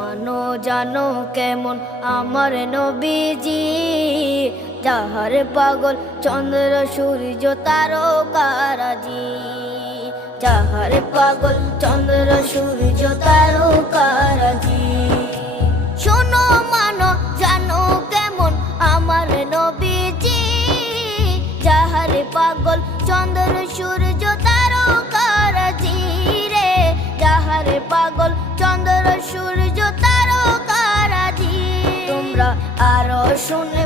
মানো জানো কেমন আমার নবীজি, যাহার পাগল চন্দ্র সূর্য তারকারাজি, যাহার পাগল চন্দ্র সূর্য তারকারাজি। শোনো মানো জানো কেমন আমার নবীজি, যাহার পাগল চন্দ্র সূর্য তারকারাজি রে, যাহার পাগল চন্দ্র সূর্য তারকারাজি। তোমরা আরো শুনে